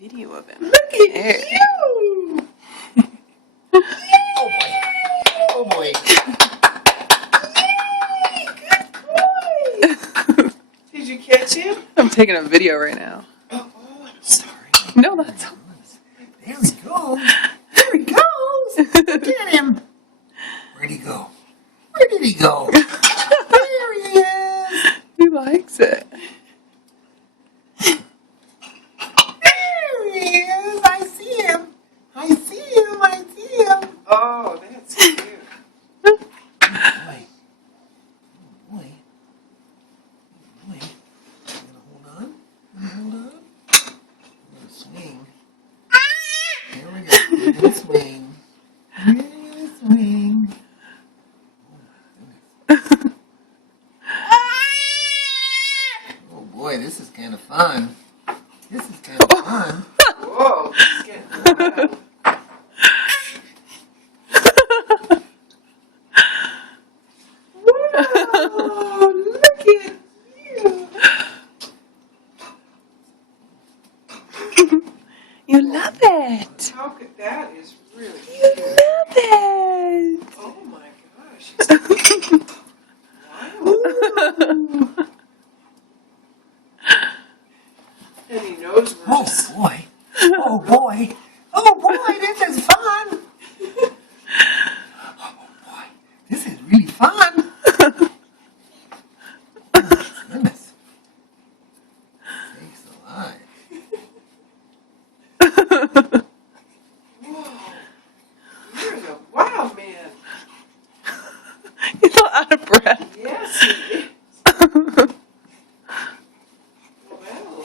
video of him. Look at you! Oh boy. Oh boy. Yay! Good boy! Did you catch him? I'm taking a video right now. Oh, I'm sorry. No, that's all. There he goes. There he goes. Look at him. Where'd he go? Where did he go? There he is. He likes it. There he is. I see him. I see him. I see him. Oh, that's cute. Boy. Oh boy. Oh boy. You gonna hold on? You gonna hold on? I'm gonna swing. There we go. We're gonna swing. We're gonna swing. Oh my goodness. Oh boy, this is kind of fun. This is kind of fun. Whoa, he's getting wild. Whoa, look at you. You love it. How could that is really You cute. love it. Oh my gosh. He's wild. And he knows we're Oh just... boy. Oh boy. Oh boy, this is fun. Oh boy, this is really fun. Oh my goodness. Thanks a lot. Whoa. You're the wild man. He's all out of breath. Yes, he is. Well.